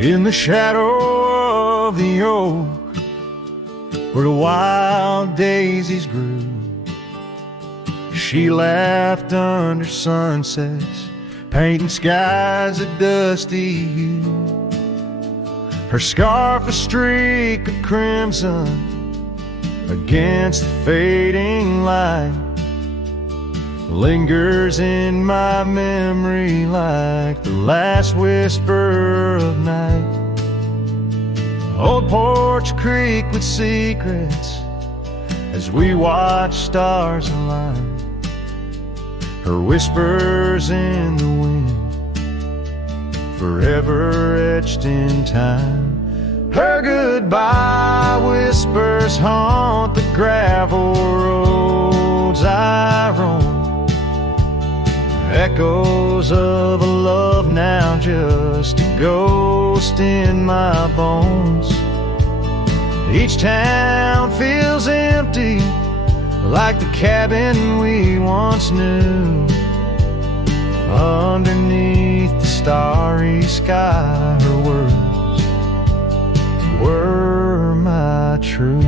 in the shadow of the oak, where the wild daisies grew. She laughed under sunsets, painting skies a dusty hue. Her scarf a streak of crimson against the fading light, lingers in my memory like the last whisper of night. Old Porch Creek with secrets as we watch stars align, her whispers in the wind, forever etched in time. Her goodbye whispers haunt the gravel roads I roam, echoes of a love now just a ghost in my bones. Each town feels empty, like the cabin we once knew. Underneath the starry sky, her words were my truth.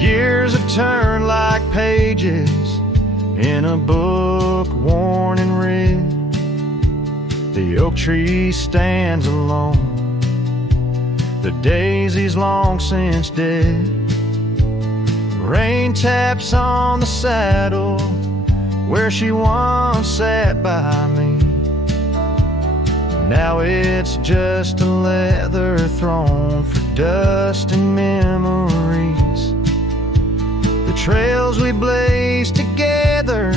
Years have turned like pages in a book worn and read. The oak tree stands alone, the daisy's long since dead. Rain taps on the saddle where she once sat by me. Now it's just a leather throne for dust and memories. The trails we blazed together,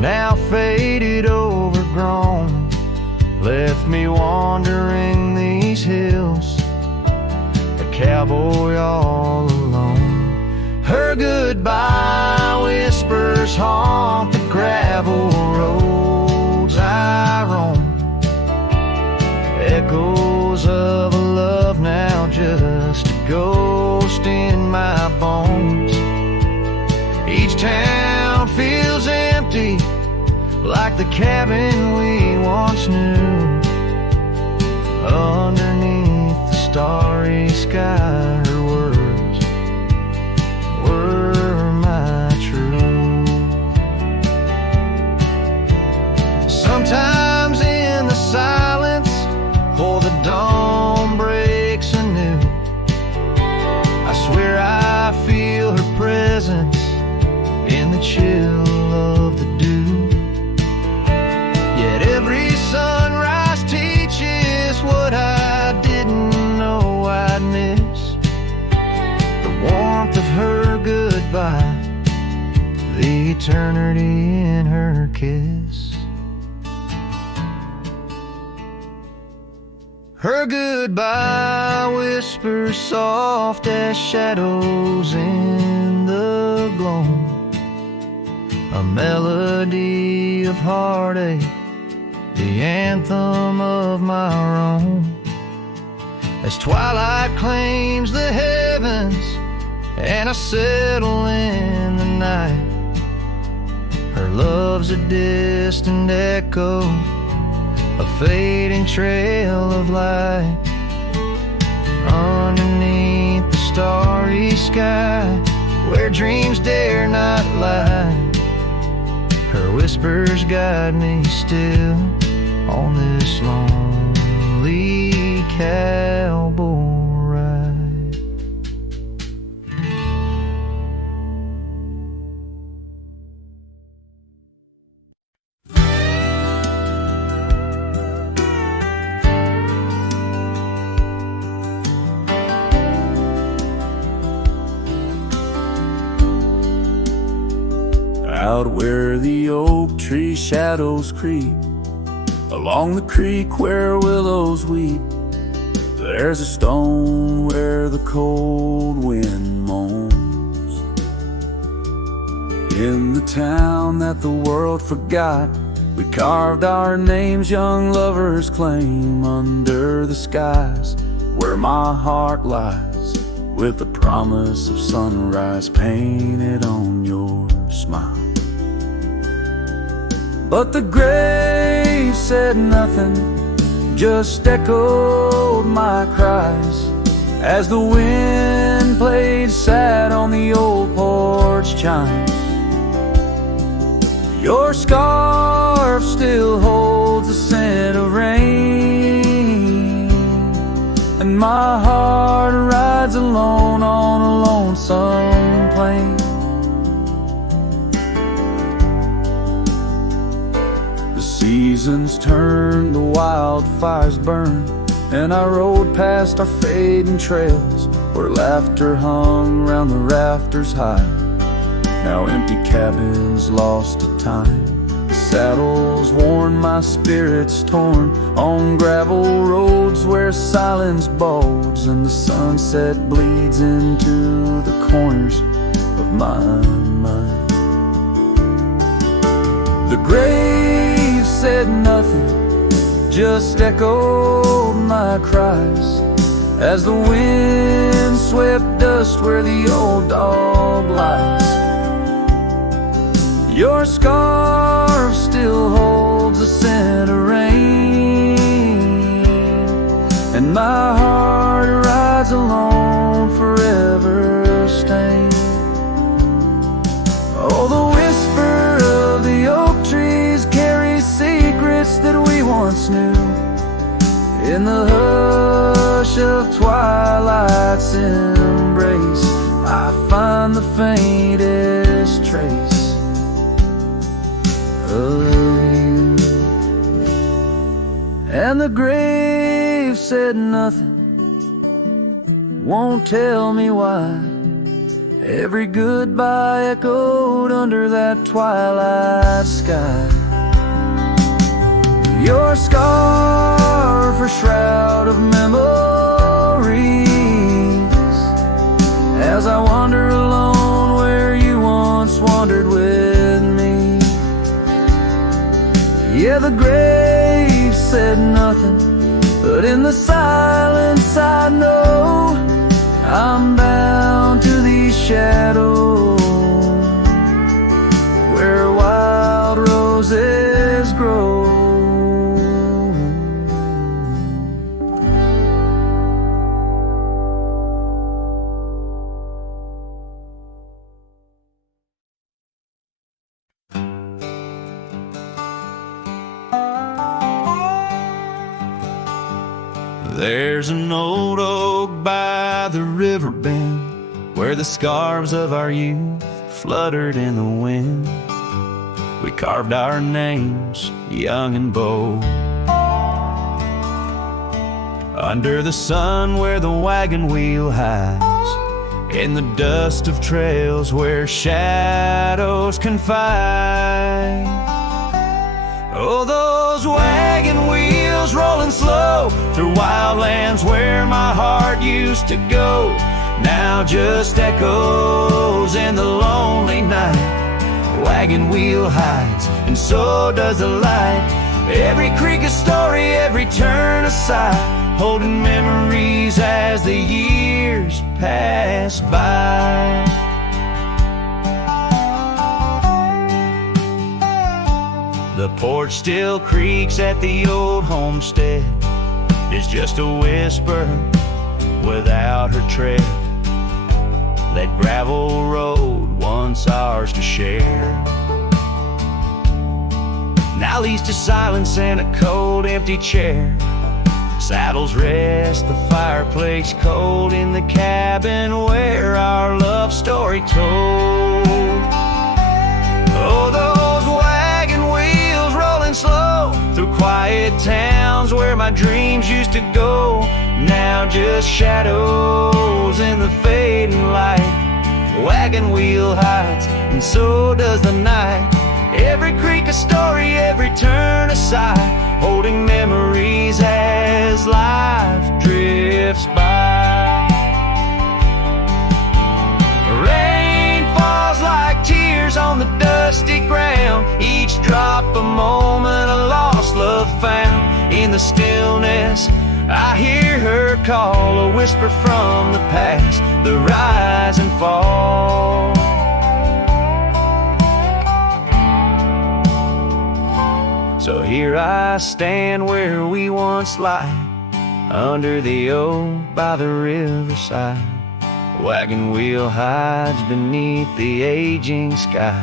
now faded, overgrown, left me wandering these hills, a cowboy all alone. Her goodbye whispers haunt the gravel roads I roam, echoes of a love now just a ghost in my bones. Each town feels empty, like the cabin we once knew. Underneath the starry sky, her words were my truth. Sometimes in the silence, before the dawn breaks anew, I swear I feel her presence in the chill of the dew. Yet every sunrise teaches what I didn't know I'd miss. The warmth of her goodbye, the eternity in her kiss. Her goodbye whispers soft as shadows in the gloam, a melody of heartache, the anthem of my own. As twilight claims the heavens and I settle in the night, her love's a distant echo, a fading trail of light. Underneath the starry sky, where dreams dare not lie, her whispers guide me still on this lonely cowboy ride. Out where the oak tree shadows creep, along the creek where willows weep, there's a stone where the cold wind moans. In the town that the world forgot, we carved our names, young lovers claim, under the skies where my heart lies, with the promise of sunrise painted on your smile. But the gray grave said nothing, just echoed my cries as the wind played sad on the old porch chimes. Your scarf still holds the scent of rain, and my heart rides alone on a lonesome plain. The seasons turn, the wildfires burn, and I rode past our fading trails where laughter hung round the rafters high. Now empty cabins lost to time, the saddles worn, my spirits torn, on gravel roads where silence bulges and the sunset bleeds into the corners of my mind. The grave said nothing, just echoed my cries as the wind swept dust where the old dog lies. Your scarf still holds the scent of rain, and my heart rides alone, forever stained. Oh, the whisper of the oak trees carries secrets that we once knew. In the hush of twilight's embrace, I find the faintest trace of you. And the grave said nothing, won't tell me why. Every goodbye echoed under that twilight sky. Your scarf, a shroud of memories, as I wander alone where you once wandered with me. Yeah, the grave said nothing, but in the silence I know I'm bound to these shadows where wild roses grow. There's an old oak by the river bend where the scarves of our youth fluttered in the wind. We carved our names, young and bold, under the sun where the wagon wheel hides, in the dust of trails where shadows confide. Oh, those wagon wheels rolling slow through wildlands where my heart used to go, now just echoes in the lonely night. Wagon wheel hides, and so does the light. Every creek a story, every turn a sigh, holding memories as the years pass by. The porch still creaks at the old homestead. It's just a whisper without her tread. That gravel road, once ours to share, now leads to silence and a cold, empty chair. Saddles rest, the fireplace cold in the cabin where our love story told. Oh, those wagon wheels rolling slow through quiet towns where my dreams used to go, now just shadows in the fading light. Wagon wheel hides, and so does the night. Every creek a story, every turn a sigh, holding memories as life drifts by. Rain falls like tears on the dusty ground, each drop a moment, a lost love found. In the stillness I hear her call, a whisper from the past, the rise and fall. So here I stand where we once lie, under the oak by the riverside. Wagon wheel hides beneath the aging sky,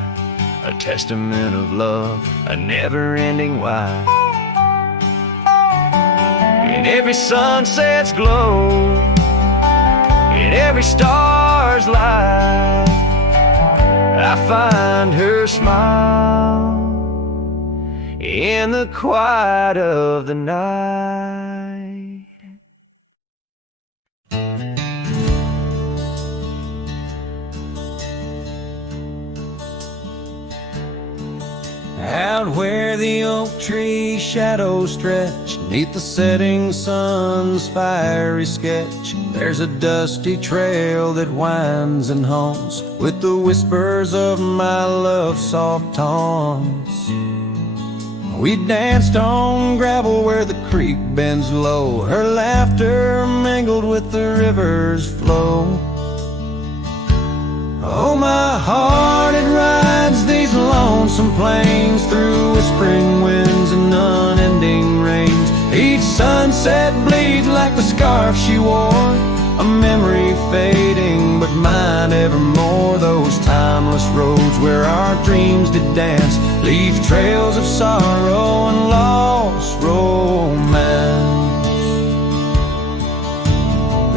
a testament of love, a never-ending why. In every sunset's glow, in every star's light, I find her smile in the quiet of the night. Out where the oak tree shadows stretch, neath the setting sun's fiery sketch, there's a dusty trail that winds and haunts with the whispers of my love's soft taunts. We danced on gravel where the creek bends low, her laughter mingled with the river's flow. Oh, my heart, it rides these lonesome plains through whispering winds and unending rains. Each sunset bleeds like the scarf she wore, a memory fading, but mine evermore. Those timeless roads where our dreams did dance leave trails of sorrow and lost romance.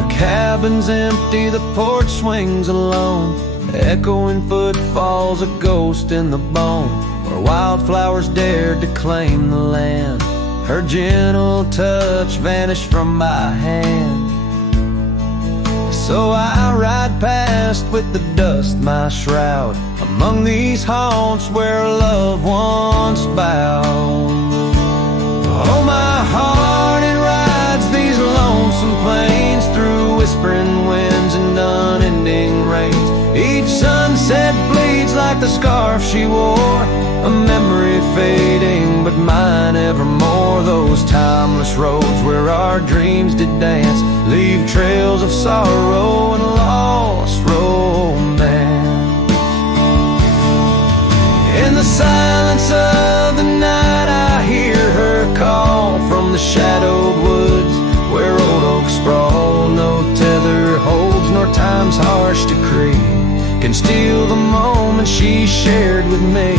The cabin's empty, the porch swings alone, echoing footfalls, a ghost in the bone, where wildflowers dared to claim the land. Her gentle touch vanished from my hand. So I ride past with the dust my shroud, among these haunts where love once bowed. Oh, my heart, it rides these lonesome plains through whispering winds and unending rains. Each sunset bleeds like the scarf she wore, a memory fading, but mine evermore. Those timeless roads where our dreams did dance leave trails of sorrow and lost romance. In the silence of the night I hear her call from the shadowed woods where old oaks sprawl. No tether holds nor time's harsh decree can steal the moment she shared with me.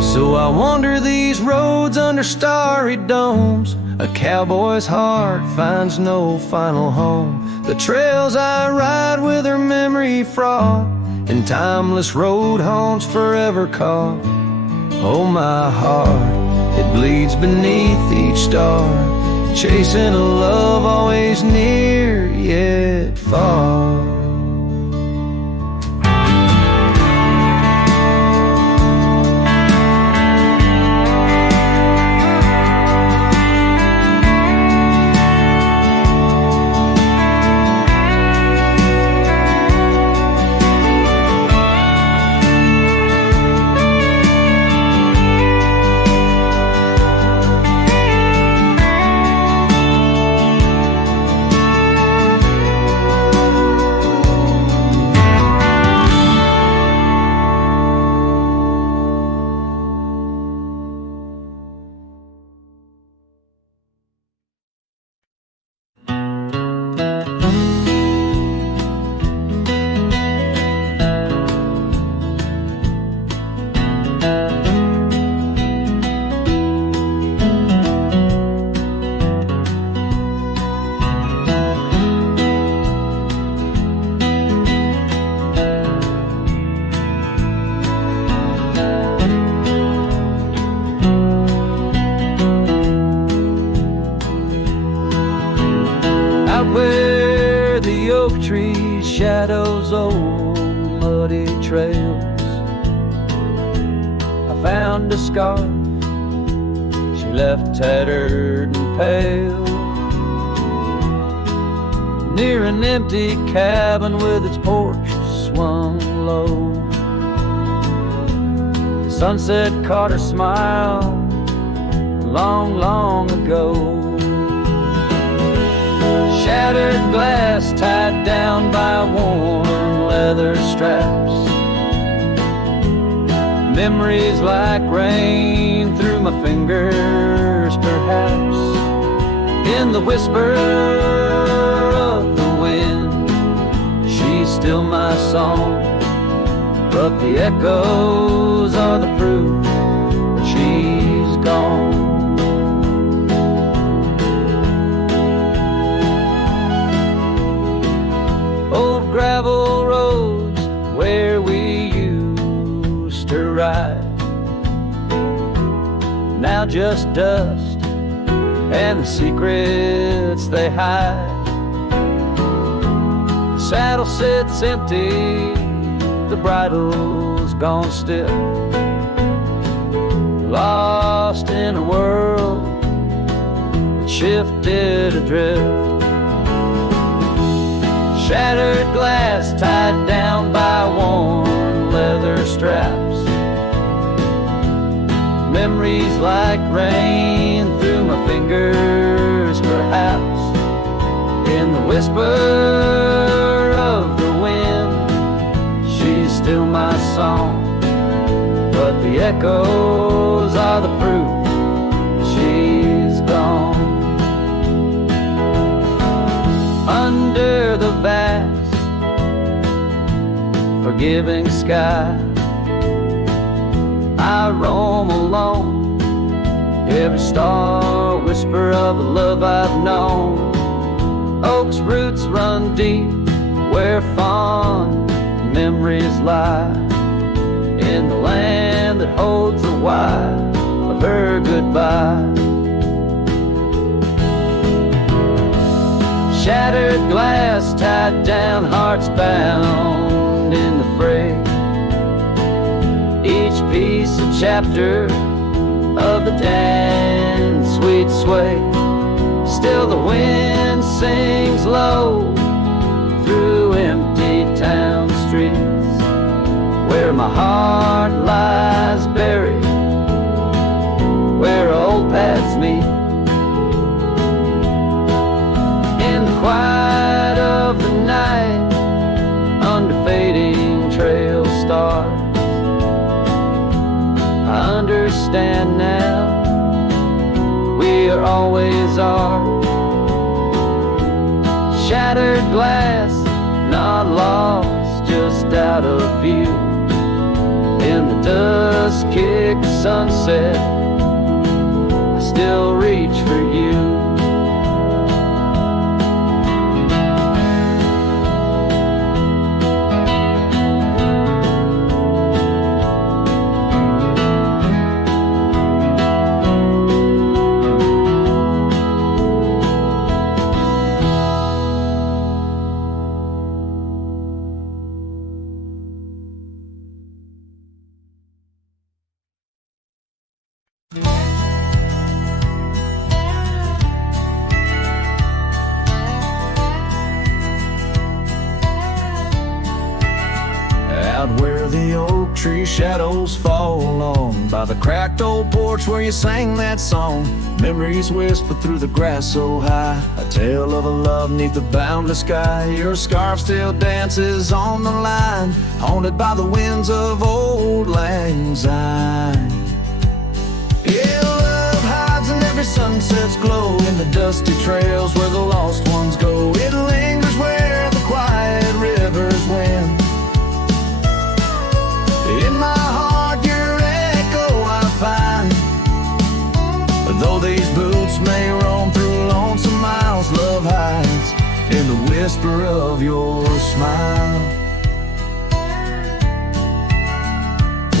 So I wander these roads under starry domes, a cowboy's heart finds no final home. The trails I ride with her memory fraught, and timeless road haunts forever caught. Oh, my heart, it bleeds beneath each star, chasing a love always near yet far. Shadows, old muddy trails, I found a scarf she left tattered and pale, near an empty cabin with its porch swung low. The sunset caught her smile long, long ago. Shattered glass tied down by worn leather straps, memories like rain the whisper of the wind. She's still my song, but the echoes are the proof that she's gone. Old gravel roads where we used to ride, now just dust and the secrets they hide. The saddle sits empty, the bridle's gone still, lost in a world that shifted adrift. Shattered glass tied down by worn leather straps, memories like rain through my fingers, perhaps. In the whisper of the wind, she's still my song, but the echoes are the proof she's gone. Under the vast, forgiving sky, I roam alone, every star whisper of the love I've known. Oak's roots run deep where fond memories lie, in the land that holds the why of her goodbye. Shattered glass tied down, hearts bound in the fray, each piece a chapter of the dance sweet sway. Still the wind sings low through empty town streets, where my heart lies buried, where old paths meet. In the quiet of the night, under fading trail stars, I understand now, we are always are. Shattered glass, not lost, just out of view. In the dusk-kicked sunset, I still reach for you. Out where the oak tree shadows fall on, by the cracked old porch where you sang that song, memories whisper through the grass so high, a tale of a love neath the boundless sky. Your scarf still dances on the line, haunted by the winds of old lang syne. Yeah, love hides in every sunset's glow, in the dusty trails where the lost ones go. It lingers where the quiet rivers win. In my heart your echo I find, though these boots may roam through lonesome miles, love hides in the whisper of your smile.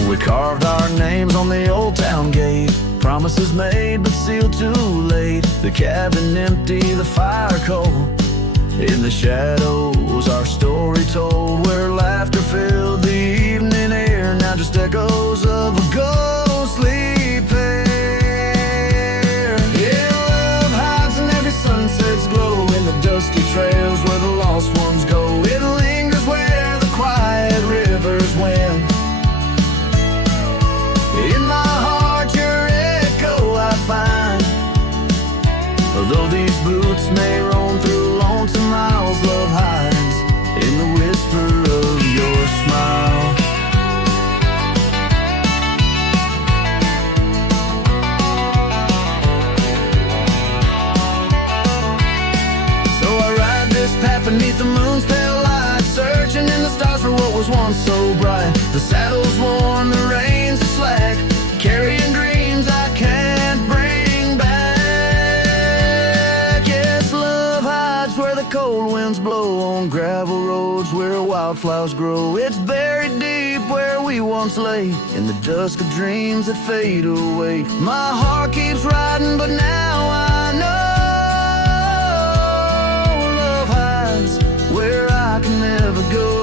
We carved our names on the old town gate, promises made but sealed too late. The cabin empty, the fire cold, in the shadows our story told, where laughter filled the evening air, now just echoes of a ghostly pair. Yeah, love hides in every sunset's glow, in the dusty trails where the lost ones go. It lingers where the quiet rivers win. In my heart your echo I find, though these boots may roam through lonesome miles, love hides in the whisper of your smile. was once so bright. The saddle's worn, the reins are slack, carrying dreams I can't bring back. Yes, love hides where the cold winds blow, on gravel roads where wildflowers grow. It's buried deep where we once lay, in the dusk of dreams that fade away. My heart keeps riding, but now I know love hides where I can never go.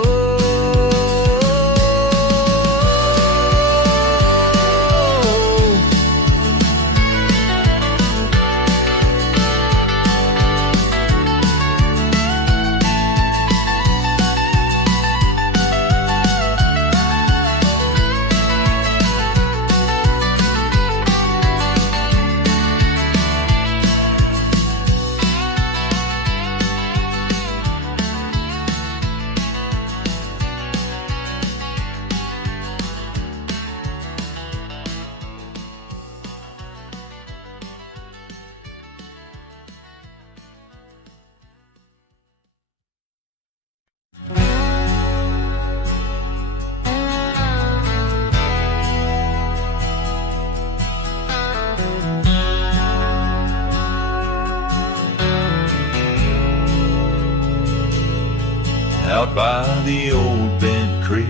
Out by the old bent creek,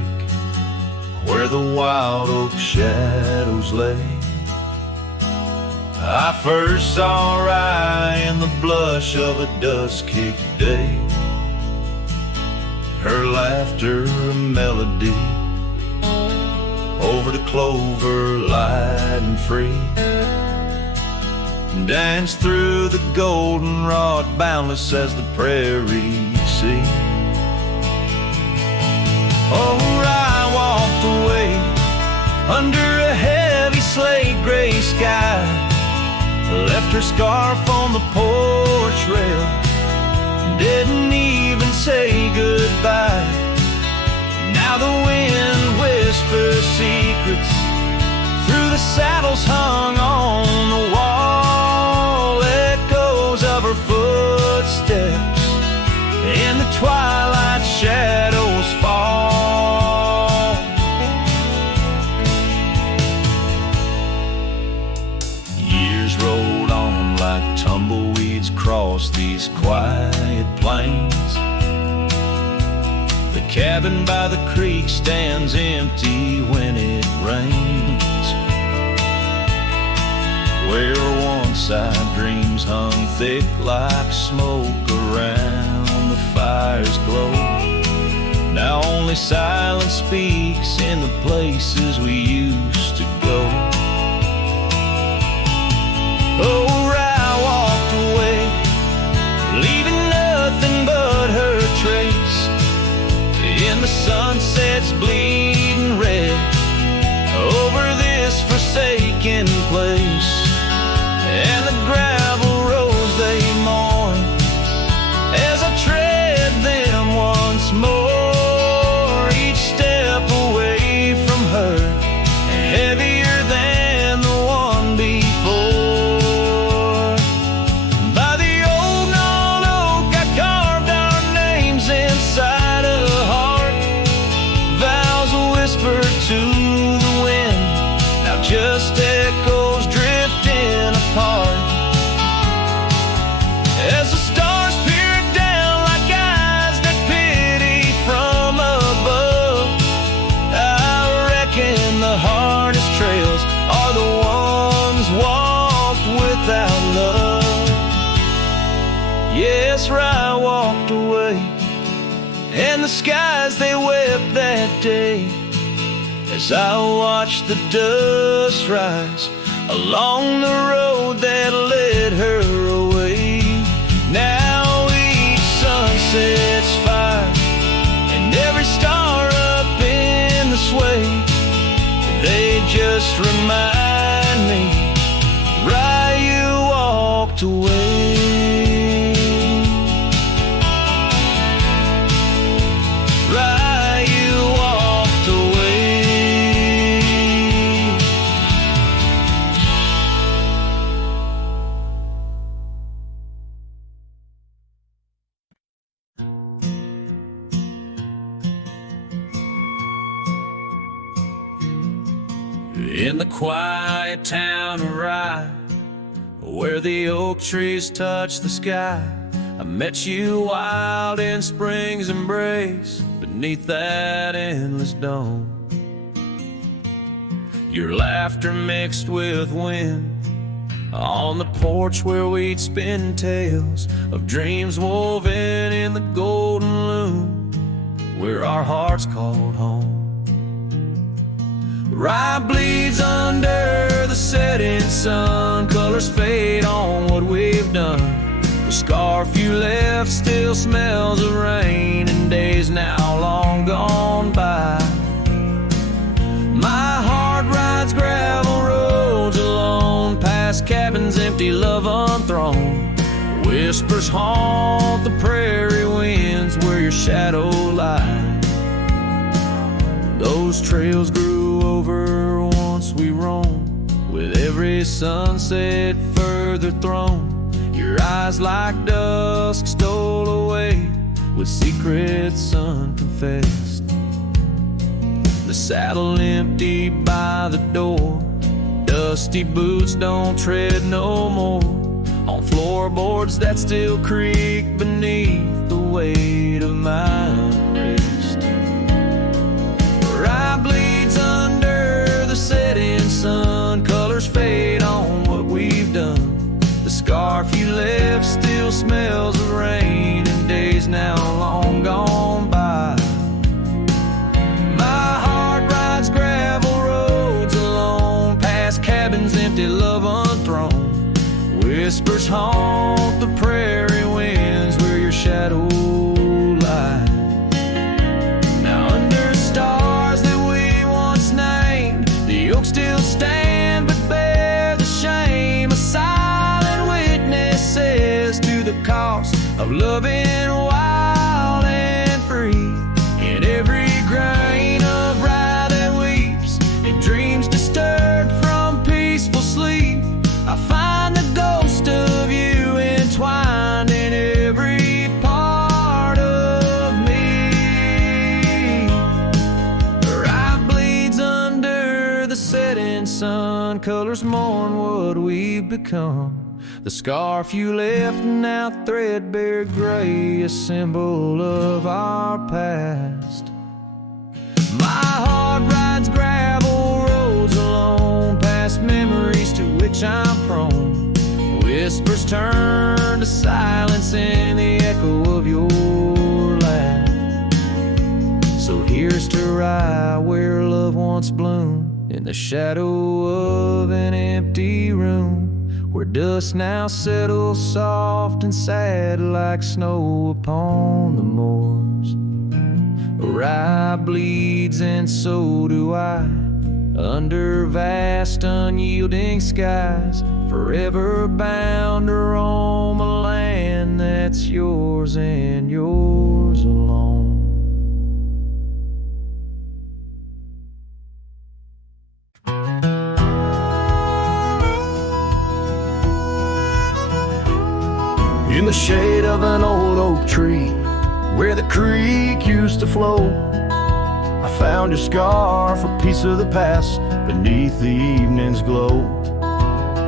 where the wild oak shadows lay, I first saw Rye in the blush of a dusk-kicked day. Her laughter a melody over the clover, light and free, danced through the goldenrod, boundless as the prairie sea. Oh, I walked away under a heavy slate gray sky, left her scarf on the porch rail, didn't even say goodbye. Now the wind whispers secrets through the saddles hung on the wall, echoes of her footsteps in the twilight shadows fall. Years rolled on like tumbleweeds across these quiet plains. The cabin by the creek stands empty when it rains, where once our dreams hung thick like smoke around the fire's glow. Now only silence speaks in the places we used to go. Oh, I walked away, leaving nothing but her trace in the sunset's bleeding red over this forsaken place. And the gravel roads they mourn as I tread them once more, each step away from her heavier than the one before. By the old gnarled oak I carved our names inside a heart, vows whispered to the wind, now just echoes drifting apart. As the stars peer down like eyes that pity from above, I reckon the hardest trails are the ones walked without love. Yes, Rye walked away, and the skies they wept that day, as I watched the dust rise along the road that led her away. Now each sunset's fire, and every star up in the sway, they just remind me, Rye, you walked away. Rye, you walked away. In the quiet town of Rye, where the oak trees touch the sky, I met you wild in spring's embrace, beneath that endless dome. Your laughter mixed with wind on the porch where we'd spin tales of dreams woven in the golden loom, where our hearts called home. Rye bleeds under the setting sun, colors fade on what we've done. The scarf you left still smells of rain and days now long gone by. My heart rides gravel roads alone, past cabins empty, love unthrown. Whispers haunt the prairie winds where your shadow lies. Those trails grew over once we roamed, with every sunset further thrown. Your eyes like dusk stole away, with secrets unconfessed. The saddle empty by the door, dusty boots don't tread no more on floorboards that still creak beneath the weight of my unrest. Rye bleeds under the setting sun, colors fade on what we've done. The scarf you left still smells of rain and days now long gone by. My heart rides gravel roads alone, past cabins empty, love unthrown. Whispers haunt the prairie winds where your shadow lies. Now under stars that we once named, the oaks still stand but bear the shame. A silent witness says to the cost of loving wild and free. In every grain of rye that weeps, in dreams disturbed from peaceful sleep, I find the ghost of you entwined in every part of me. Rye bleeds under the setting sun, colors mourn what we've become. The scarf you left now threadbare gray, a symbol of our past. My heart rides gravel roads alone, past memories to which I'm prone. Whispers turn to silence in the echo of your laugh. So here's to Rye, where love once bloomed, in the shadow of an empty room, where dust now settles soft and sad like snow upon the moors. Rye bleeds and so do I, under vast unyielding skies, forever bound to roam a land that's yours and yours alone. In the shade of an old oak tree, where the creek used to flow, I found your scarf, a piece of the past, beneath the evening's glow.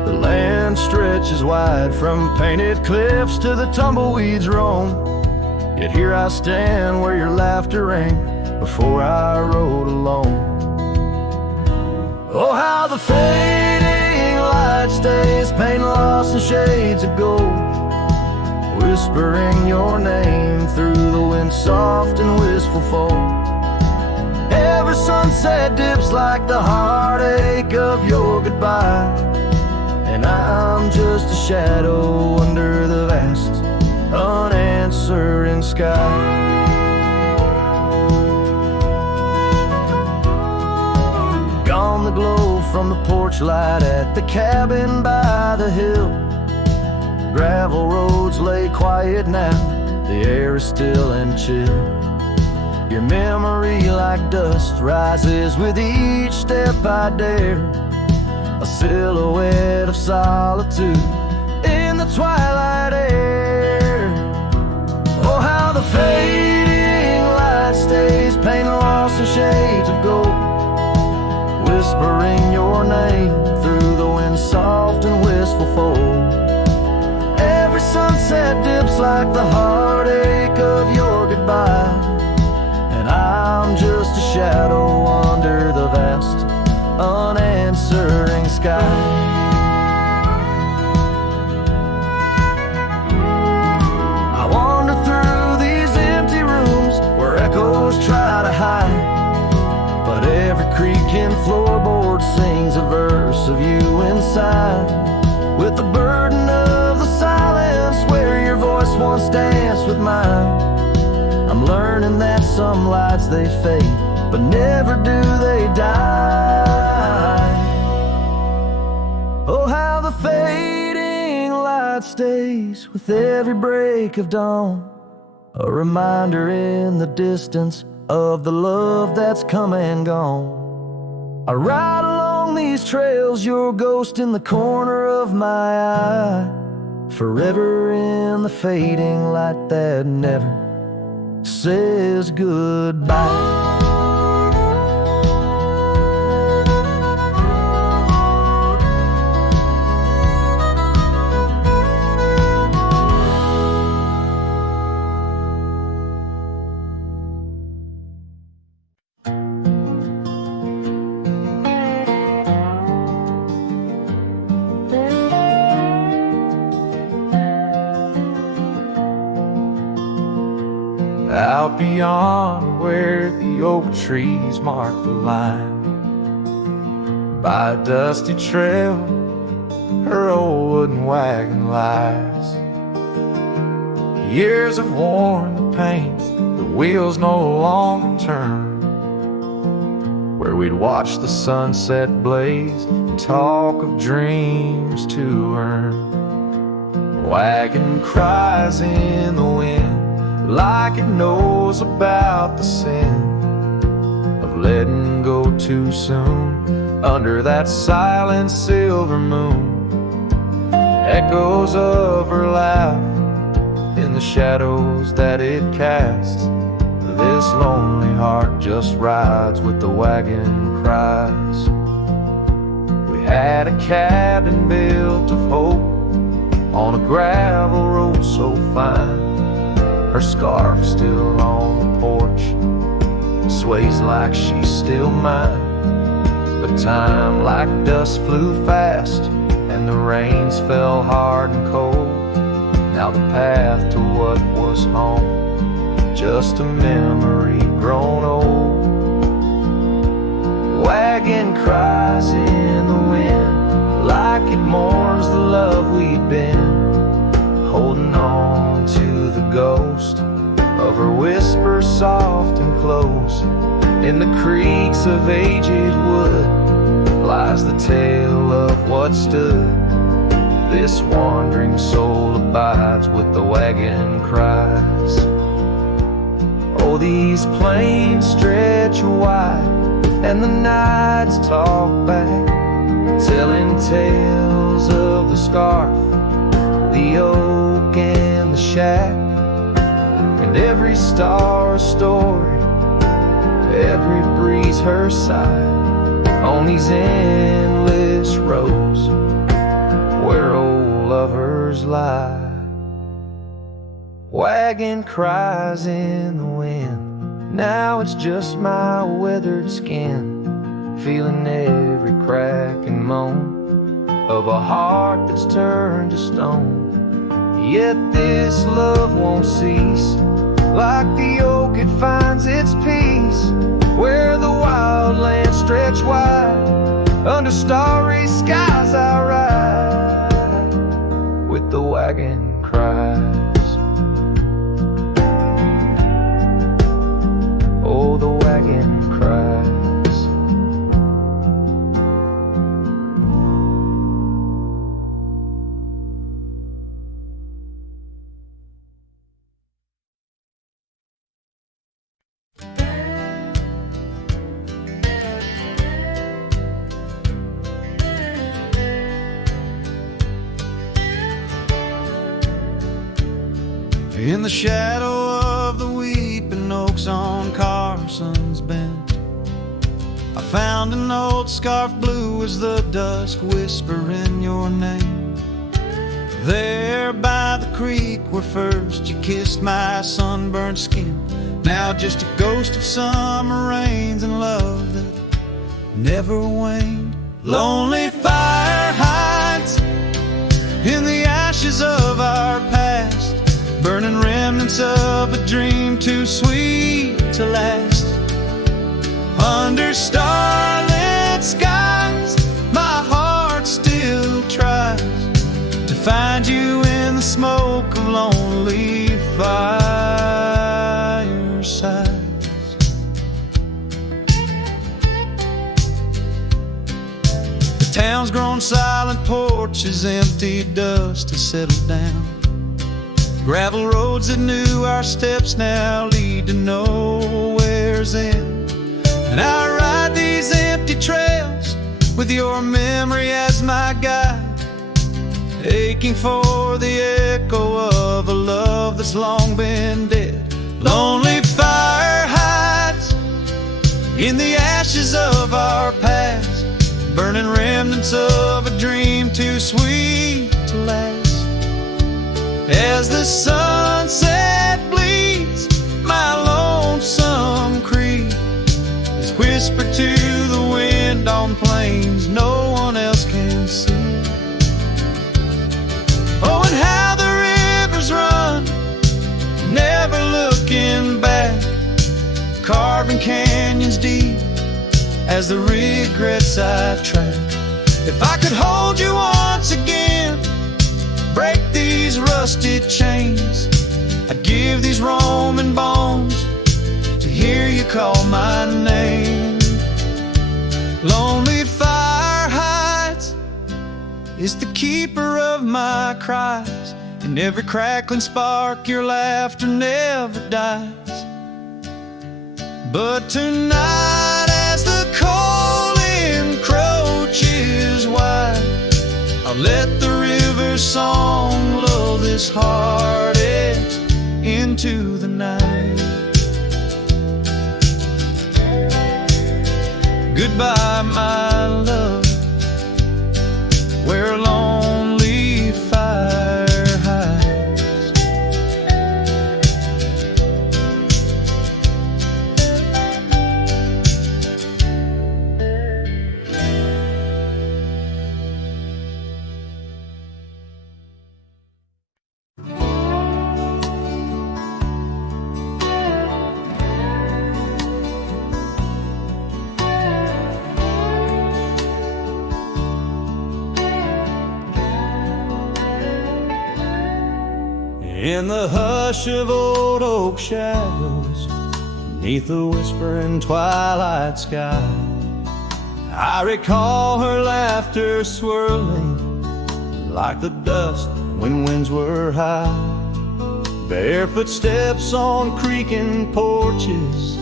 The land stretches wide from painted cliffs to the tumbleweeds roam, yet here I stand where your laughter rang before I rode alone. Oh, how the fading light stays, paint lost in shades of gold, whispering your name through the wind, soft and wistful fold. Every sunset dips like the heartache of your goodbye, and I'm just a shadow under the vast, unanswering sky. Gone the glow from the porch light at the cabin by the hill. Gravel roads lay quiet now, the air is still and chill. Your memory like dust rises with each step I dare, a silhouette of solitude in the twilight air. Oh, how the fading light stays, paint lost in shades of gold, whispering your blissful fold. Every sunset dips like the heartache of your goodbye, and I'm just a shadow under the vast, unanswering sky. I wander through these empty rooms where echoes try to hide, but every creaking floorboard sings a verse of you inside. With the burden of the silence where your voice once danced with mine, I'm learning that some lights they fade, but never do they die. Oh, how the fading light stays with every break of dawn, a reminder in the distance of the love that's come and gone. I ride along these trails, your ghost in the corner of my eye, forever in the fading light that never says goodbye. Out beyond where the oak trees mark the line, by a dusty trail her old wooden wagon lies. Years have worn the paint, the wheels no longer turn, where we'd watch the sunset blaze and talk of dreams to earn. Wagon cries in the wind like it knows about the sin of letting go too soon under that silent silver moon. Echoes of her laugh in the shadows that it casts. This lonely heart just rides with the wagon cries. We had a cabin built of hope on a gravel road so fine. Her scarf still on the porch sways like she's still mine. But time like dust flew fast and the rains fell hard and cold. Now the path to what was home, just a memory grown old. Wagon cries in the wind like it mourns the love we'd been, holding on to the ghost of her whisper soft and close. In the creaks of aged wood lies the tale of what stood. This wandering soul abides with the wagon cries. Oh, these plains stretch wide and the nights talk back, telling tales of the scarf, the oak and the shack, and every star a story, every breeze her side, on these endless roads where old lovers lie. Wagon cries in the wind, now it's just my weathered skin, feeling every crack and moan of a heart that's turned to stone. Yet this love won't cease, like the oak it finds its peace, where the wild lands stretch wide, under starry skies I ride, with the wagon cries. Oh, the wagon cries. In the shadow of the weeping oaks on Carson's Bend, I found an old scarf blue as the dusk whispering your name. creek where first you kissed my sunburned skin. Now just a ghost of summer rains and love that never waned. Lonely fire hides in the ashes of our past, burning remnants of a dream too sweet to last. Under starlit skies, my heart still tries to find you in the smoke of lonely firesides. The town's grown silent, porches empty, dust has settled down. Gravel roads that knew our steps now lead to nowhere's end. And I ride these empty trails with your memory as my guide, aching for the echo of a love that's long been dead. Lonely fire hides in the ashes of our past, burning remnants of a dream too sweet to last. As the sunset bleeds, my lonesome creek is whispered to the wind on plains no one else can see. Oh, and how the rivers run, never looking back, carving canyons deep as the regrets I've tracked. If I could hold you once again, break these rusted chains, I'd give these Roman bones to hear you call my name. Lonely fire hides is the keeper of my cries. In every crackling spark your laughter never dies. But tonight as the cold encroaches wide, I'll let the river's song lull this heartache into the night. Goodbye, my love, where lonely fire hides. In the hush of old oak shadows, neath the whispering twilight sky, I recall her laughter swirling like the dust when winds were high. Barefoot steps on creaking porches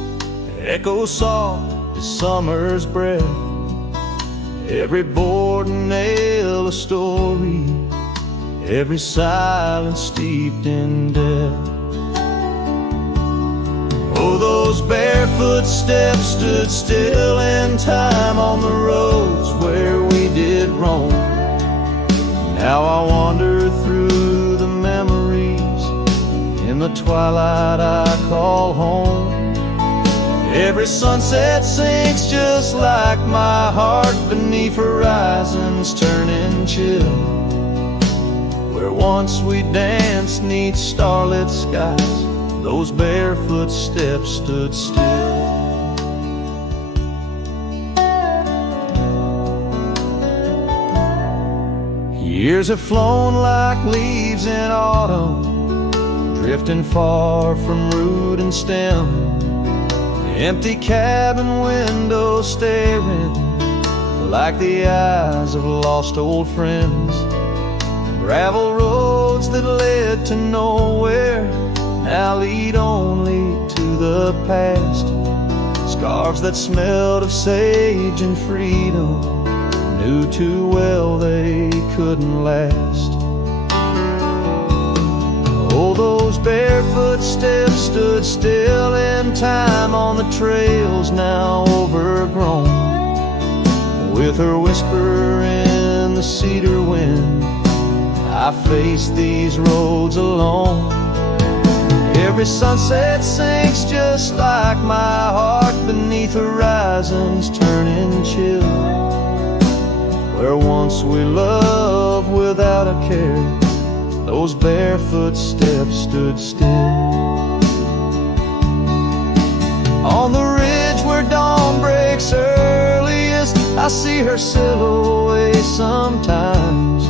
echo soft as summer's breath. Every board and nail a story, every silence steeped in death. Oh, those barefoot steps stood still in time on the roads where we did roam. Now I wander through the memories in the twilight I call home. Every sunset sinks just like my heart beneath horizons turning chill. Where once we danced neath starlit skies, those barefoot steps stood still. Years have flown like leaves in autumn, drifting far from root and stem. Empty cabin windows staring like the eyes of lost old friends. Gravel roads that led to nowhere now lead only to the past. Scarves that smelled of sage and freedom knew too well they couldn't last. Oh, those barefoot steps stood still in time on the trails now overgrown. With her whisper in the cedar wind, I face these roads alone. Every sunset sinks just like my heart beneath horizons turning chill. Where once we loved without a care, those barefoot steps stood still. On the ridge where dawn breaks earliest, I see her silhouette sometimes,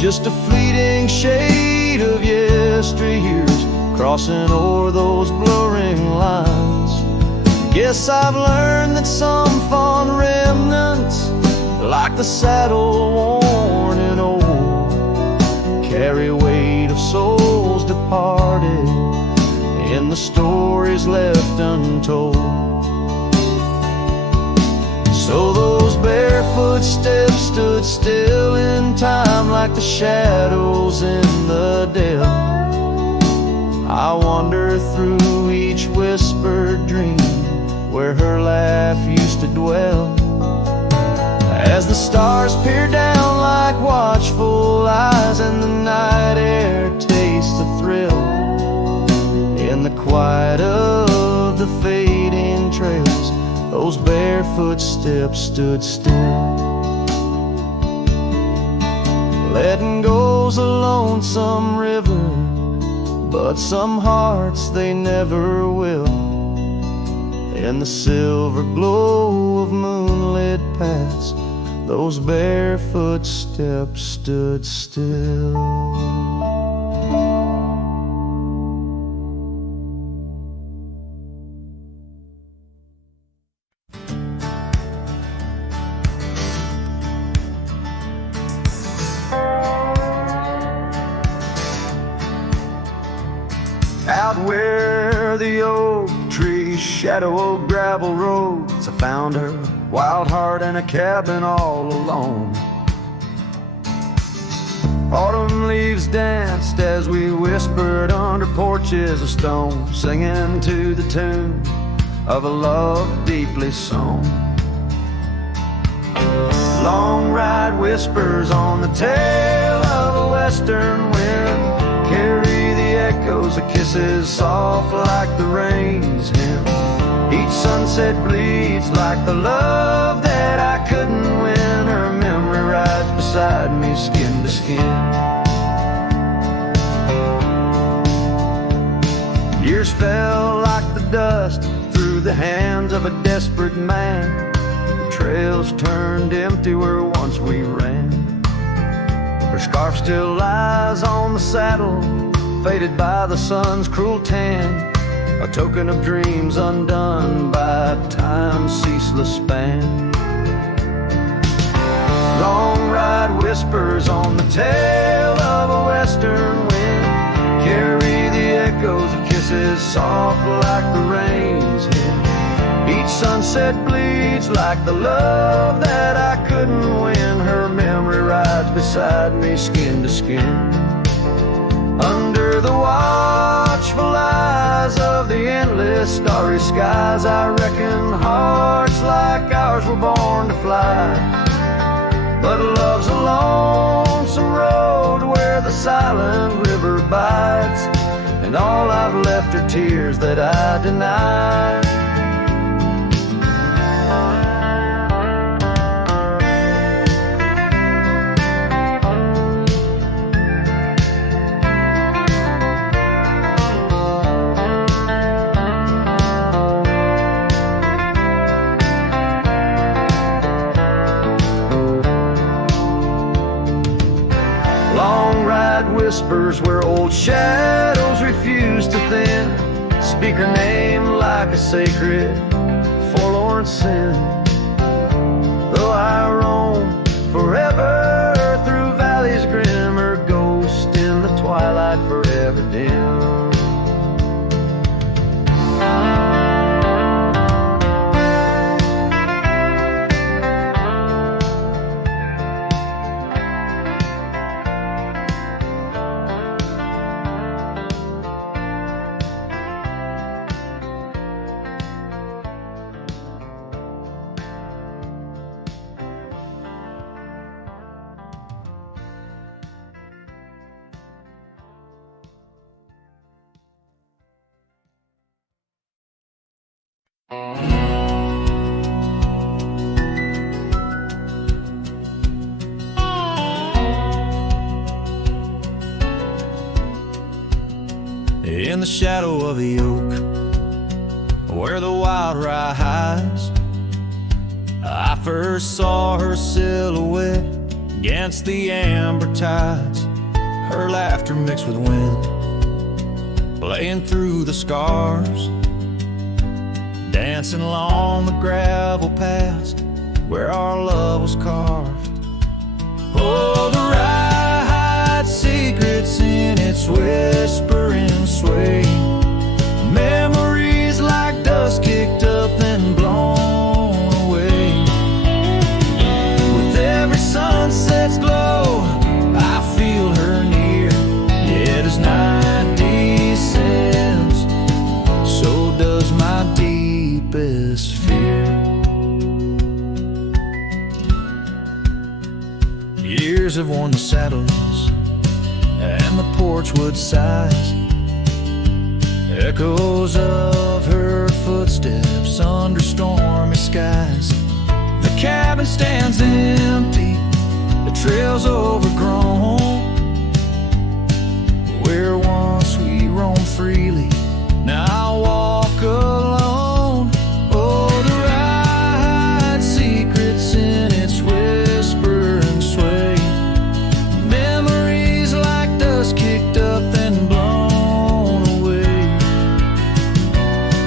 just a fleeting shade of yesteryears crossing o'er those blurring lines. Guess I've learned that some fond remnants, like the saddle worn and old, carry weight of souls departed in the stories left untold. So those barefoot steps stood still in time like the shadows in the dell. I wander through each whispered dream where her laugh used to dwell. As the stars peer down like watchful eyes and the night air tastes the thrill, in the quiet of the fading trails, those barefoot steps stood still. Letting go's a lonesome river, but some hearts they never will. In the silver glow of moonlit paths, those barefoot steps stood still. Out where the oak trees shadow gravel roads, I found her, wild heart in a cabin all alone. Autumn leaves danced as we whispered under porches of stone, singing to the tune of a love deeply sown. Long ride whispers on the tail of a western wind carry the echoes of kisses soft like the rain's hymn. Each sunset bleeds like the love that I couldn't win. Her memory rides beside me skin to skin. Years fell like the dust through the hands of a desperate man. The trails turned empty where once we ran. Her scarf still lies on the saddle, faded by the sun's cruel tan, a token of dreams undone by time's ceaseless span. Long ride whispers on the tail of a western wind carry the echoes of kisses soft like the rain's hymn. Each sunset bleeds like the love that I couldn't win. Her memory rides beside me skin to skin. Under the watchful eyes of the endless starry skies, I reckon hearts like ours were born to fly. But love's a lonesome road where the silent river bites, and all I've left are tears that I deny. Whispers where old shadows refuse to thin, speak her name like a sacred, forlorn sin. Though I roam forever through valleys grim, her ghost in the twilight forever dim. in the shadow of the oak, where the wild rye hides, I first saw her silhouette against the amber tides. Her laughter mixed with wind, playing through the scars, dancing along the gravel paths where our love was carved. Oh, the rye hides secrets in its whispering sway, memories like dust kicked up and blown away. With every sunset's glow, I feel her near. Yet as night descends, so does my deepest fear. Years have worn the saddles and the porchwood sighs, echoes of her footsteps under stormy skies. The cabin stands empty, the trail's overgrown, where once we roamed freely, now I walk alone. Oh, the ride secrets in its whisper and sway, memories like dust kicked up and blown away.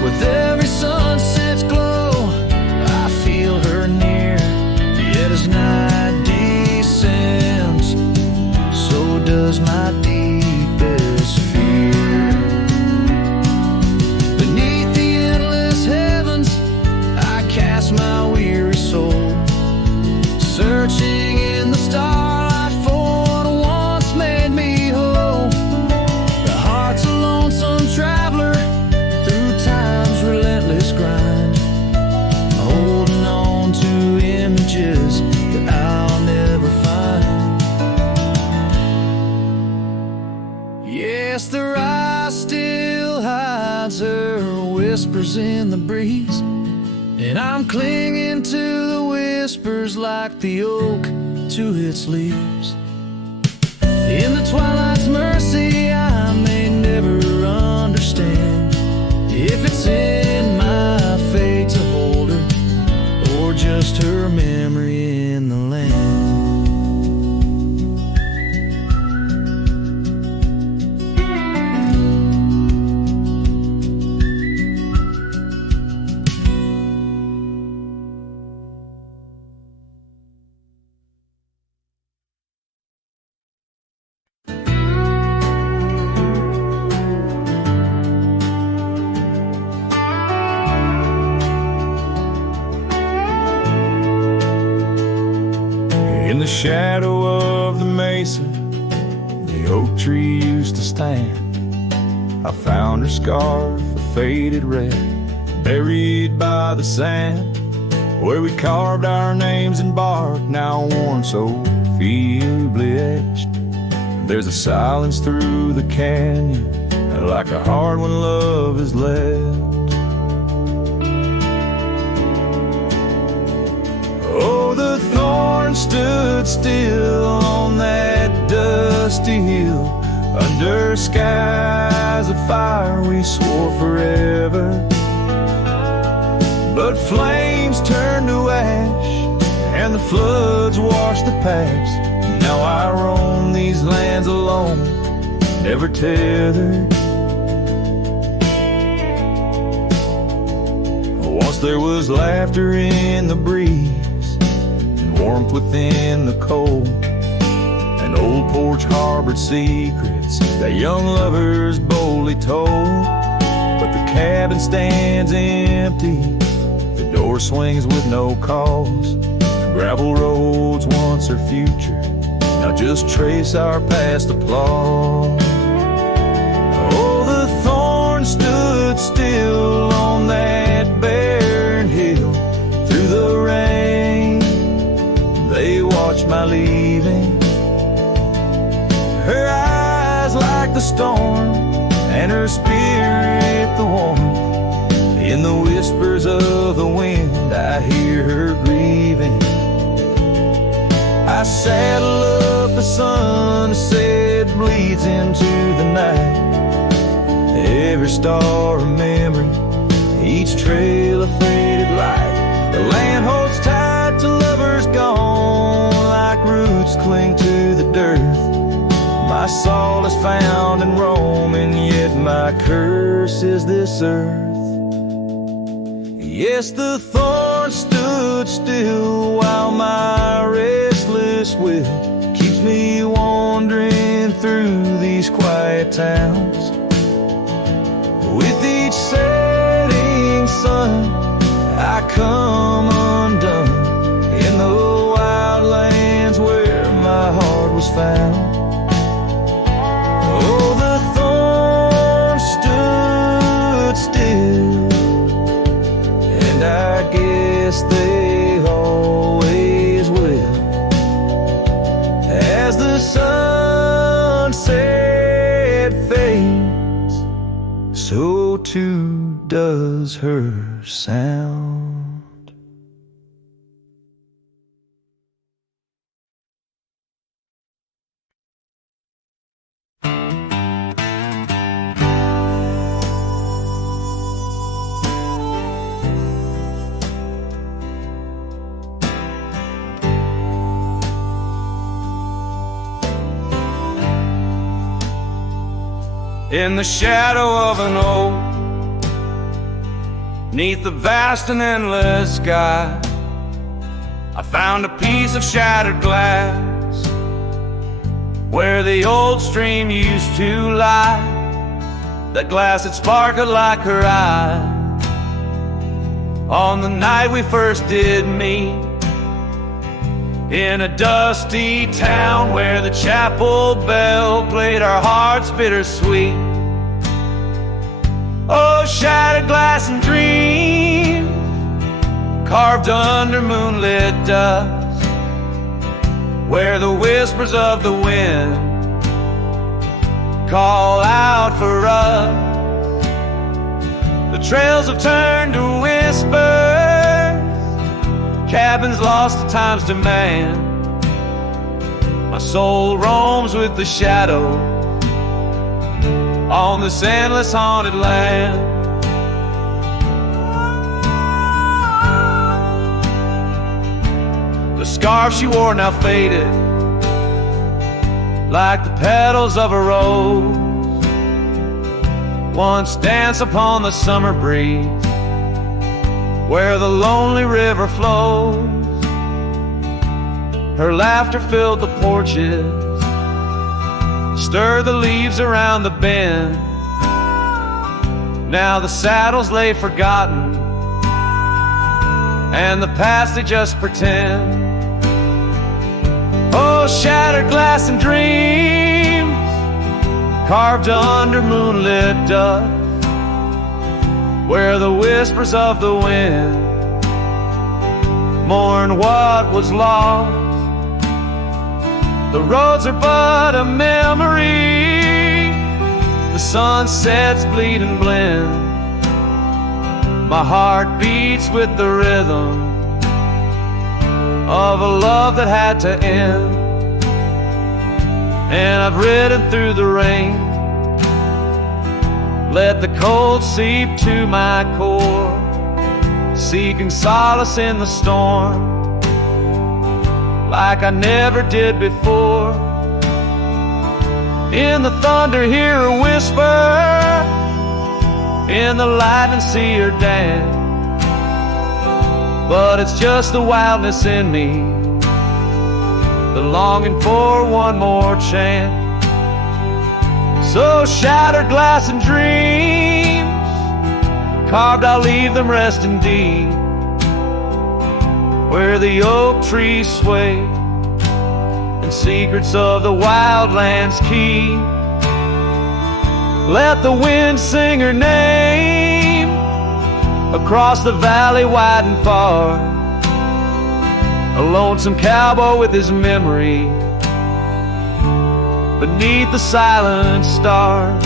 With every sunset's glow, I feel her near. Yet as night descends, so does my deepest fear. Beneath the endless heavens, I cast my weary soul, searching in the starlight for what once made me whole. The heart's a lonesome traveler through time's relentless grind, holding on to images that I'll never find. Yes, the rye still hides her whispers in the breeze, and I'm clinging to the whispers like the oak to its leaves. In the twilight's mercy, I may never understand if it's in my fate to hold her, or just her memory in the land. In the shadow of the mesa, the oak tree used to stand. I found her scarf, a faded red, buried by the sand, where we carved our names in bark, now worn so feebly etched. There's a silence through the canyon, like a heart when love is left. Oh, the thorn stood still on that dusty hill, under skies of fire we swore forever. But flames turned to ash, and the floods washed the past. Now I roam these lands alone, never tethered. Once there was laughter in the breeze, warmth within the cold. An old porch harbored secrets that young lovers boldly told. But the cabin stands empty, the door swings with no cause. Gravel roads once our future, now just trace our past applause. Oh, the thorn stood still on that barren hill. Through the rain, they watched my leaving. Her eyes like the storm, and her spirit the warmth. In the whispers of the wind, I hear her grieving. I saddle up the sunset bleeds into the night. every star a memory, each trail a faded light. The land holds tight to lovers gone, like roots cling to the dirt. My soul is found in Rome, and yet my curse is this earth. Yes, the thorn stood still while my restless will keeps me wandering through these quiet towns. With each setting sun, I come undone in the wild lands where my heart was found. Oh, the thorn stood still, and I guess they always will. As the sunset fades, so too does her sound. In the shadow of an oak, 'neath the vast and endless sky, I found a piece of shattered glass where the old stream used to lie. That glass had sparkled like her eye on the night we first did meet, in a dusty town where the chapel bell played our hearts bittersweet. Oh, shattered glass and dreams carved under moonlit dust, where the whispers of the wind call out for us. The trails have turned to whispers, cabins lost to time's demand. My soul roams with the shadow on this endless haunted land. The scarf she wore now faded, like the petals of a rose once danced upon the summer breeze, where the lonely river flows. Her laughter filled the porches, stirred the leaves around the bend. Now the saddles lay forgotten, and the past they just pretend. Oh, shattered glass and dreams carved under moonlit dust, where the whispers of the wind mourn what was lost. The roads are but a memory, the sunsets bleed and blend. My heart beats with the rhythm of a love that had to end. And I've ridden through the rain, let the cold seep to my core, seeking solace in the storm like I never did before. In the thunder hear her whisper, in the lightning see her dance. But it's just the wildness in me, the longing for one more chance. So shattered glass and dreams carved, I'll leave them resting deep, where the oak trees sway and secrets of the wildlands keep. Let the wind sing her name across the valley wide and far, a lonesome cowboy with his memory beneath the silent stars.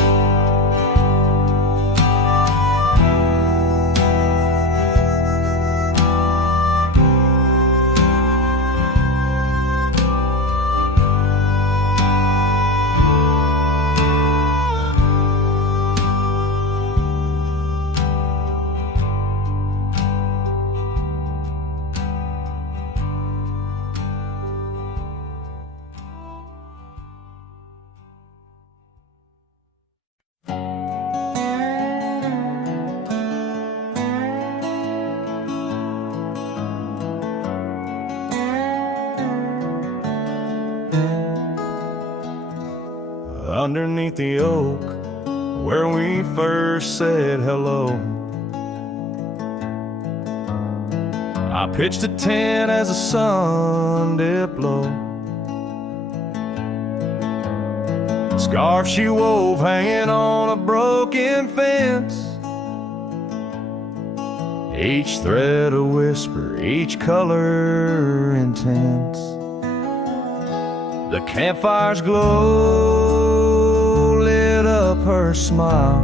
underneath the oak where we first said hello. I pitched a tent as the sun dipped low. Scarf she wove hanging on a broken fence, each thread a whisper, each color intense. The campfire's glow lit up her smile.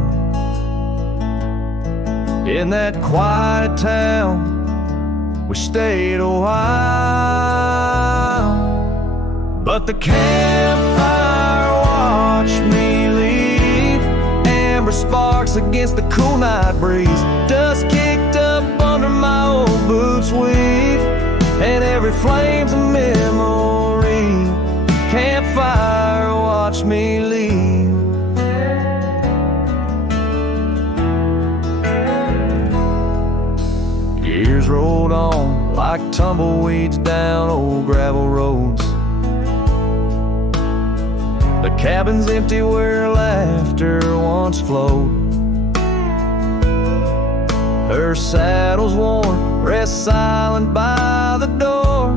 In that quiet town we stayed a while, but the campfire watched me leave. Amber sparks against the cool night breeze, dust kicked up under my old boots weave, and every flame's a memory. Campfire watched me leave. Years rolled on like tumbleweeds down old gravel roads. The cabin's empty where laughter once flowed. Her saddle's worn, rests silent by the door.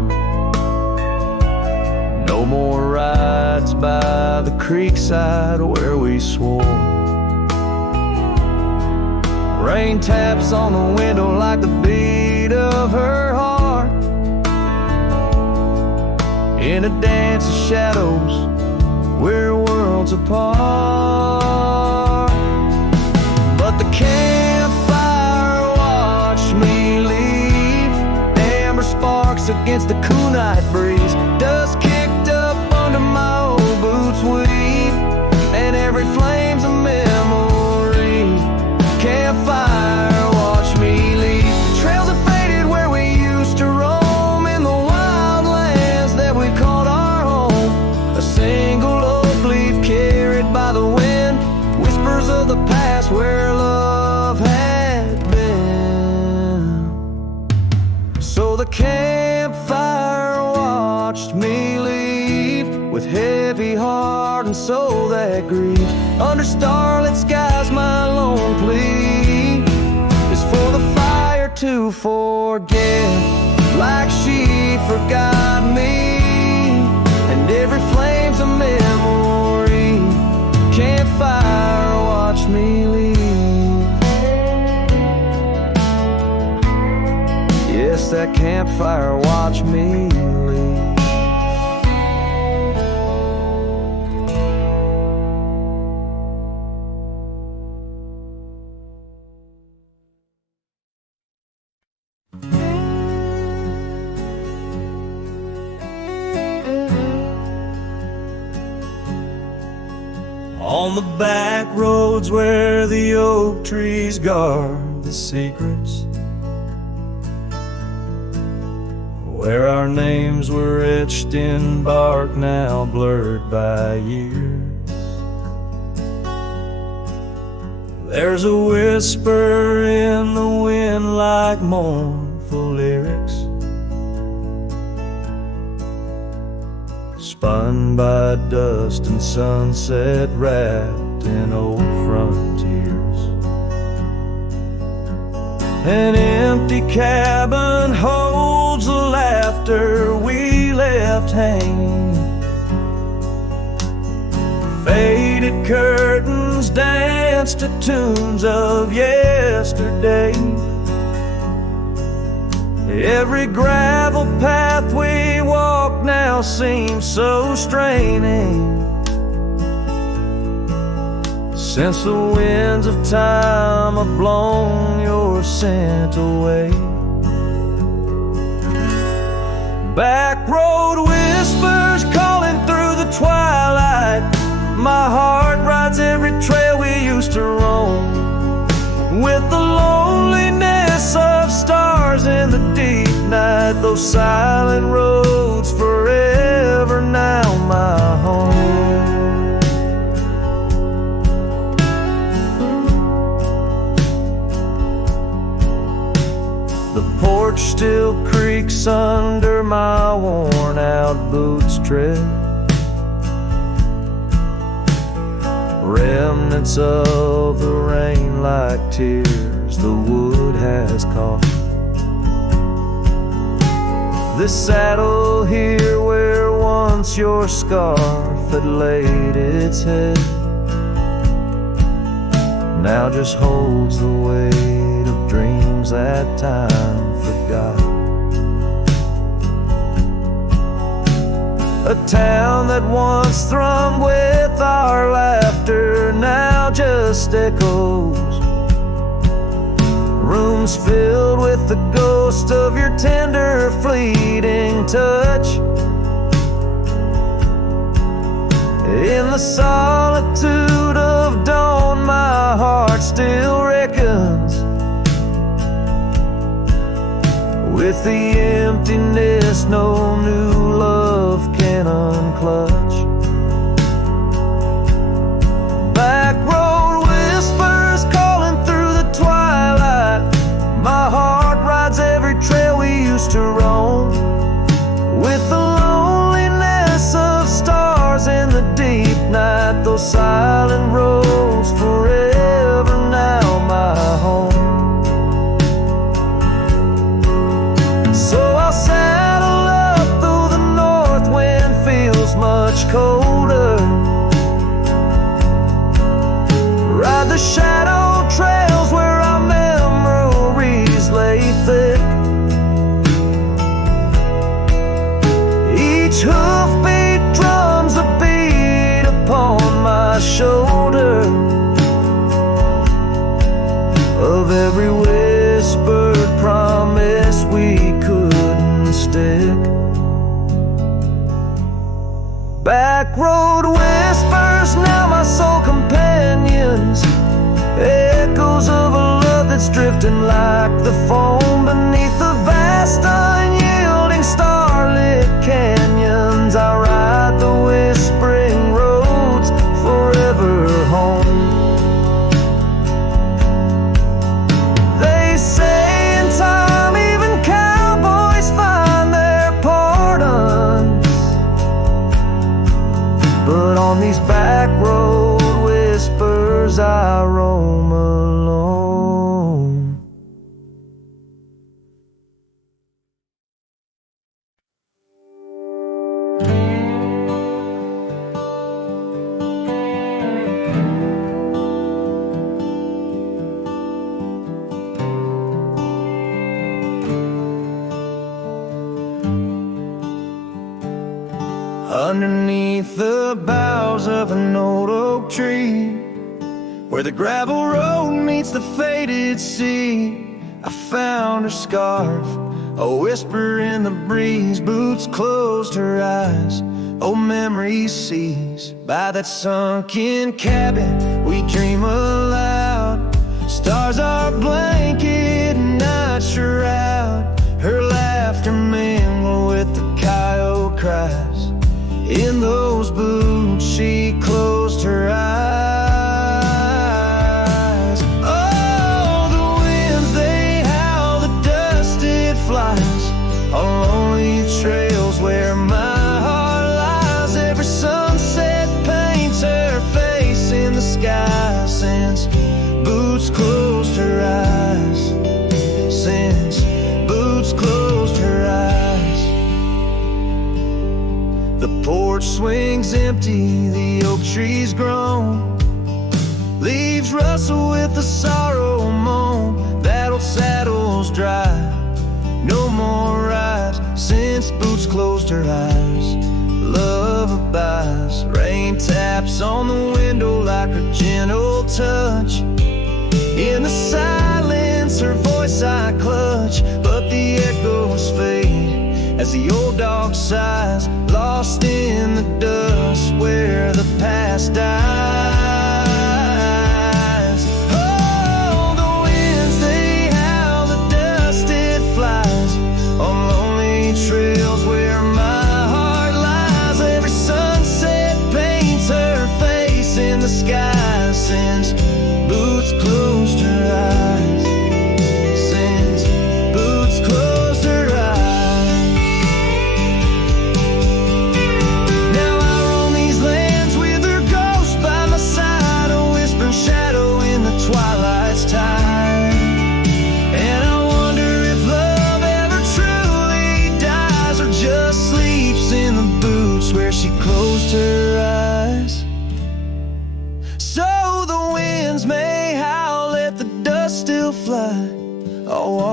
No more rides by the creekside where we swore. Rain taps on the window like the beat of her heart, in a dance of shadows we're worlds apart. But the campfire watched me leave. Amber sparks against the cool night breeze, dust kicked up under my old boots weave, and every flame's a memory. Campfire watched me leave. Trails have faded where we used to roam, in the wild lands that we called our home. A single oak leaf carried by the wind, whispers of the past where love had been. So the campfire watched me leave, with heavy heart and soul that grieves. Under starlit skies my lone plea is for the fire to forget, like she forgot me. And every flame's a memory. Campfire watch me leave. Yes, that campfire watch me leave. On the back roads where the oak trees guard the secrets, where our names were etched in bark now blurred by years, there's a whisper in the wind like mournful lyrics, spun by dust and sunset, wrapped in old frontiers. An empty cabin holds the laughter we left hanging. Faded curtains dance to tunes of yesterday. Every gravel path we walk now seems so straining, since the winds of time have blown your scent away. Back road whispers calling through the twilight. My heart rides every trail we used to roam, with the loneliness of stars in the deep night. Those silent roads forever now my home. The porch still creaks under my worn out boots tread. remnants of the rain like tears the wood has caught. This saddle here where once your scarf had laid its head now just holds the weight of dreams that time forgot. A town that once thrummed with our laughter now just echoes. Rooms filled with the ghost of your tender, fleeting touch. In the solitude of dawn, my heart still reckons with the emptiness no new love can unclutch. Back road whispers calling through the twilight. My heart rides every trail we used to roam, with the loneliness of stars in the deep night. Those silent roads forever now my home. So I'll saddle up though the north wind feels much colder. Ride the shadow trails where our memories lay thick. Each hoofbeat drums a beat upon my shoulder of every whispered promise we couldn't stick. Back road whispers, now my soul companions, echoes of a love that's drifting like the foam beneath the vast unyielding starlit canyons. I ride the whispering roads forever home. They say in time even cowboys find their pardons, but on these back road whispers I roam alone. Underneath the boughs of an old oak tree, where the gravel road meets the faded sea, I found her scarf, a whisper in the breeze. Boots closed her eyes, old memories seize. By that sunken cabin we dream aloud. Stars are blanket, night shroud. Her laughter mingle with the coyote cries. In those boots she closed her eyes. Oh, the winds they howl, the dust it flies on lonely trails where my heart lies. Every sunset paints her face in the sky since boots closed her eyes. Since boots closed her eyes. The porch swings empty, the oak tree's grown. Leaves rustle with the sorrow moan. That old saddle's dry, no more rides since boots closed her eyes. Love abides, rain taps on the window like her gentle touch. In the silence her voice I clutch, but the echoes fade as the old dog sighs, lost in the dust where the past dies. Oh, the winds they howl, the dust it flies on lonely trails where my heart lies. Every sunset paints her face in the sky since boots closed her eyes. Since boots closed her eyes. Now I roam these lands with her ghost by my side.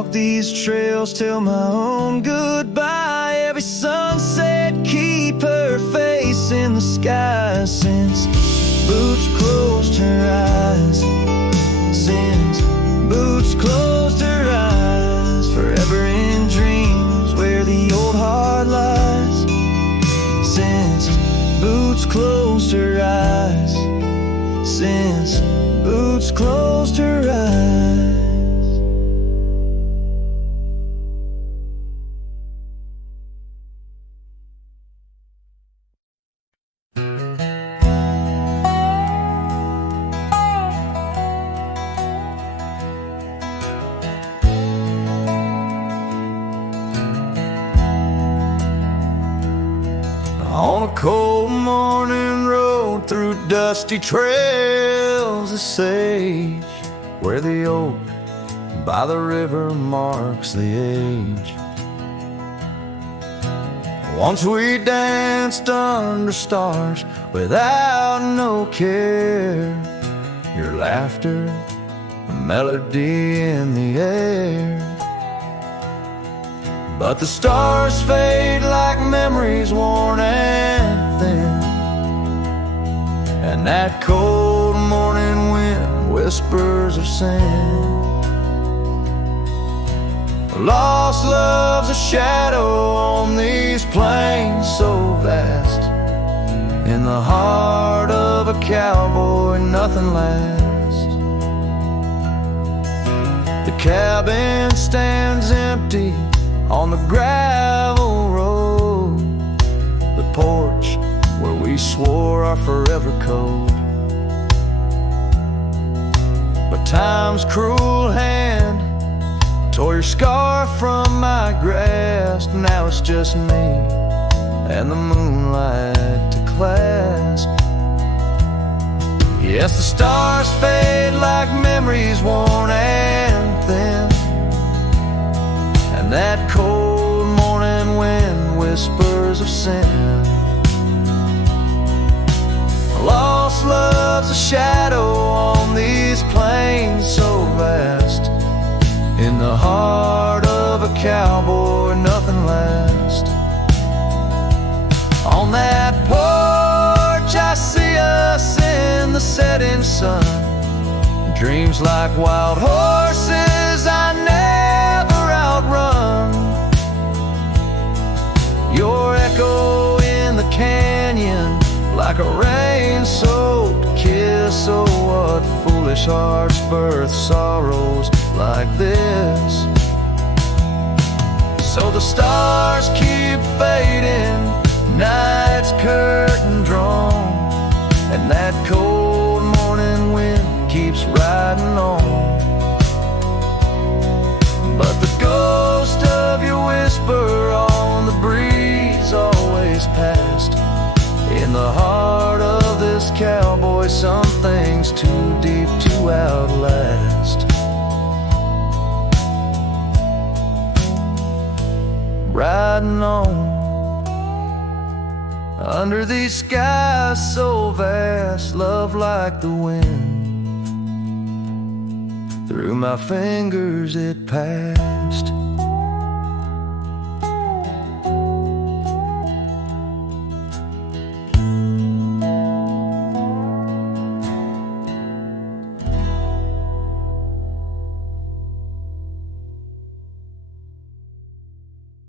walk these trails till my own goodbye. Every sunset keep her face in the sky. Since Boots closed her eyes, since Boots closed her eyes, forever in dreams where the old heart lies. Since Boots closed her eyes, since Boots closed her eyes. On a cold morning road through dusty trails of sage, where the oak by the river marks the age. Once we danced under stars without no care, your laughter, a melody in the air. But the stars fade like memories worn and thin, and that cold morning wind whispers of sin. Lost love's a shadow on these plains so vast. In the heart of a cowboy nothing lasts. The cabin stands empty on the gravel road, the porch where we swore our forever code. But time's cruel hand tore your scarf from my grasp. Now it's just me and the moonlight to clasp. Yes, the stars fade like memories worn and thin, and that cold morning wind whispers of sin. Lost love's a shadow on these plains so vast. In the heart of a cowboy nothing lasts. On that porch I see us in the setting sun. Dreams like wild horses I never outrun. Your echo in the canyon like a rain-soaked kiss. Oh, what foolish hearts birth sorrows like this. So the stars keep fading, night's curtain drawn, and that cold morning wind keeps riding on. But the ghost of your whisper on the breeze always past. In the heart of this cowboy some things too deep to outlast. Riding on under these skies so vast, love like the wind. Through my fingers it passed.